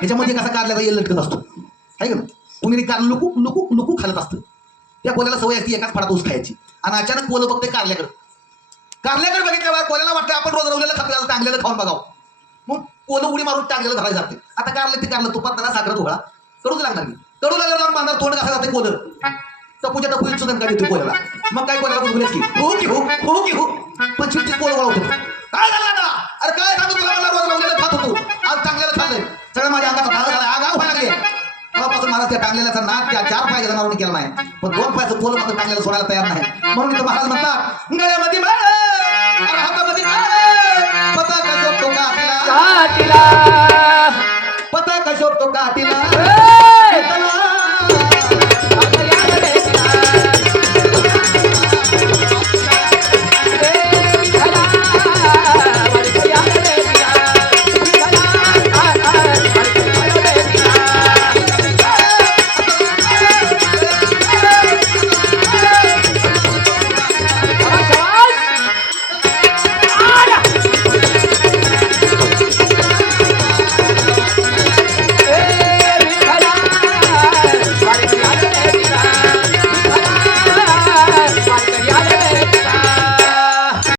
ह्याच्यामध्ये कसा कारल्याचा येल लटकत असतो आहे का ना. कुणी कार लुकू लुकू लुकू खालत असतं. त्या कोल्याला सवय असते एकाच फडात ऊस खायची आणि अचानक कोलं बघते कारल्याकडे बघितल्यावर कोल्याला वाटतं आपण रोज रवलेलं खातो टांगलेलं खाऊन बघावं. मग कोलं उडी मारून टांगलेलं धरायला जाते. आता कारलं ते कारलं तुपात त्याला साखर धुळा कडूच लागणार की कडू लागल्यावर बांधार तोंड कसा जाते कोलं टपूच्या टपू सुद्धा देतो कोल्याला. मग काय कोल्याला बोलूच की हो की हो हो की हो पण चिडचिड कोलं वळवतो. काय झालं ना अरे काय सांगू तुला मला रोज रवलेलं खात होतो आज टांगलेलं खाल्लंय सगळं माझ्या अंगाचा भाग झाला आगाव व्हायला लागले. तेव्हापासून महाराज त्या टांगलेल्याचा नाद त्या 4 पाय जनावरांनी केला नाही पण 2 पायाचं कोलं मात्र टांगलेलं सोडायला तयार नाही. म्हणून इथं महाराज म्हणतात गळ्यामध्ये अरे हातामध्ये पता का शोधतो काठीला पता का शोधतो काठीला